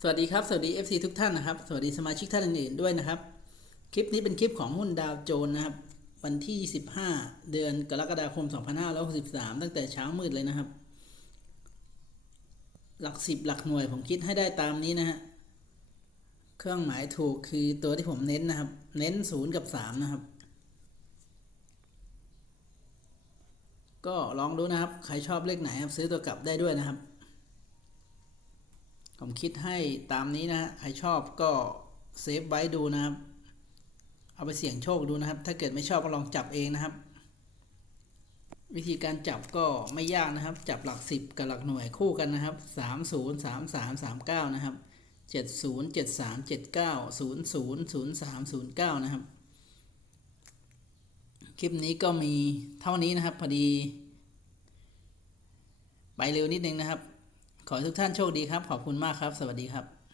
สวัสดีครับ สวัสดี FC ทุกท่านนะครับ สวัสดีสมาชิกท่านอื่นๆด้วยนะครับ คลิปนี้เป็นคลิปของหุ้นดาวโจนส์นะครับ วันที่ 15 เดือนกรกฎาคม 2563 ตั้งแต่เช้ามืดเลยนะครับ หลักสิบหลักหน่วยผมคิดให้ได้ตามนี้นะฮะ เครื่องหมายถูกคือตัวที่ผมเน้นนะครับ เน้น 0 กับ 3 นะครับ ก็ลองดูนะครับ ใครชอบเลขไหนครับซื้อตัวกลับได้ด้วยนะครับ ผมคิดให้ตามนี้นะฮะใครชอบก็เซฟไว้ดูนะครับ เอาไปเสี่ยงโชคดูนะครับ ถ้าเกิดไม่ชอบก็ลองจับเองนะครับ วิธีการจับก็ไม่ยากนะครับ จับหลักสิบกับหลักหน่วยคู่กันนะครับสามศูนย์สามสามสามเก้านะครับเจ็ดศูนย์เจ็ดสามเจ็ดเก้าศูนย์ศูนย์ศูนย์สามศูนย์เก้านะครับ คลิปนี้ก็มีเท่านี้นะครับพอดี ไปเร็วนิดนึงนะครับ ขอให้ทุกท่านโชคดีครับ ขอบคุณมากครับ สวัสดีครับ